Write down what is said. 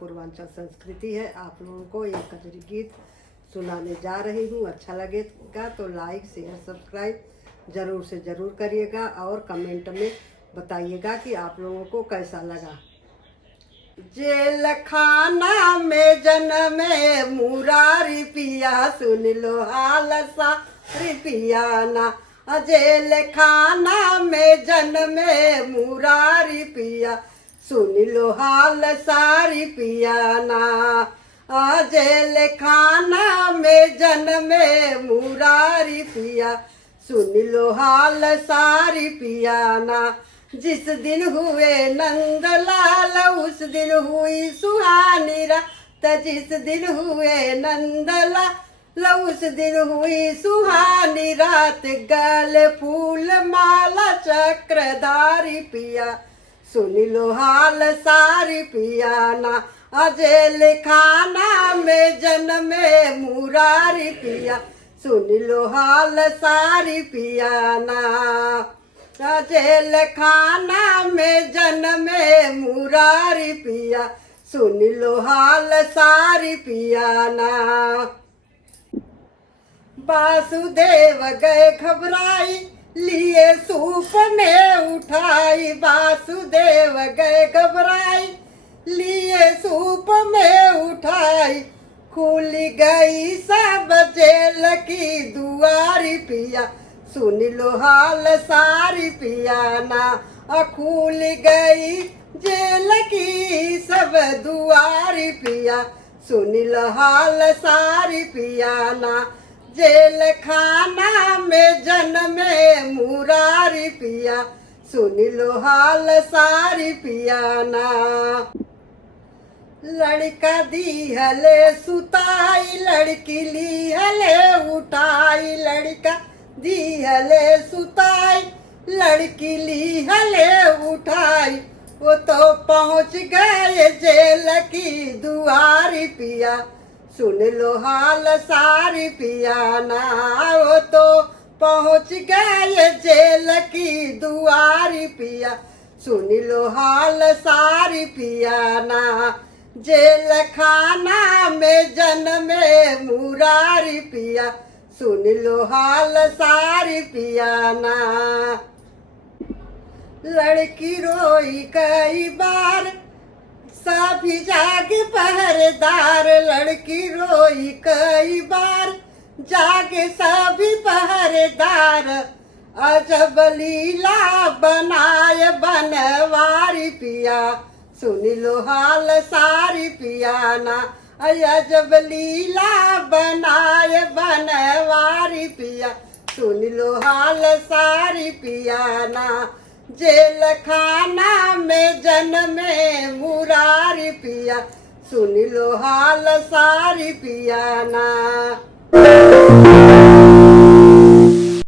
पूर्वांचल संस्कृति है। आप लोगों को एक कजरी गीत सुनाने जा रही हूँ। अच्छा लगेगा तो लाइक शेयर सब्सक्राइब ज़रूर से ज़रूर करिएगा और कमेंट में बताइएगा कि आप लोगों को कैसा लगा। जेल खाना में जन्मे मुरारी पिया, सुन लो हाल सारी पिया ना। जेल खाना में जन्मे मुरारी पिया, सुन लो हाल सारी पिया ना। जेल खाना में जन्मे मुरारी पिया, सुन लो हाल सारी पिया ना। जिस दिन हुए नंदलाल उस दिन हुई सुहानी रात, जिस दिन हुए नंदलाल उस दिन हुई सुहानी रात। गले फूल माला चक्रधारी पिया, सुन लो हाल सारी पिया ना। जेल खाना में जन्मे मुरारी पिया, सुन लो हाल सारी पिया ना। जेल खाना में जन्मे मुरारी पिया, सुन लो हाल सारी पिया ना। वासुदेव गए घबराई, लिए सूप ने उठाई। वासुदेव गए घबराई, लिए सूप में उठाई। खुल गई सब जेल की दुआरी पिया, सुन लो हाल सारी पिया ना। खुल गई जेल की सब दुआरी पिया, सुन लो हाल सारी पिया ना। जेल खाना में जन्मे मुरारी पिया, सुन लो हाल सारी पिया ना। लड़का दी हले सुताई, लड़की ली हले उठाई। लड़का दी हले सुताई, लड़की ली हले उठाई। वो तो पहुँच गए जेल की दुआरी पिया, सुन लो हाल सारी पिया ना। वो तो पहुँच गए जेल की दुआरी पिया, सुन लो हाल सारी पिया ना। जेल खाना में जन्मे मुरारी पिया, सुन लो हाल सारी पिया ना। लड़की रोई कई बार, सभी जागे पहरेदार। लड़की रोई कई बार, जागे सभी पहरेदार। अजब लीला बनाए बनवारी पिया, सुन लो हाल सारी पिया ना। अजब लीला बनाए बनवारी पिया, सुन लो हाल सारी पिया ना। जेल खाना में जन्मे मुरारी पिया, सुन लो हाल सारी पिया ना।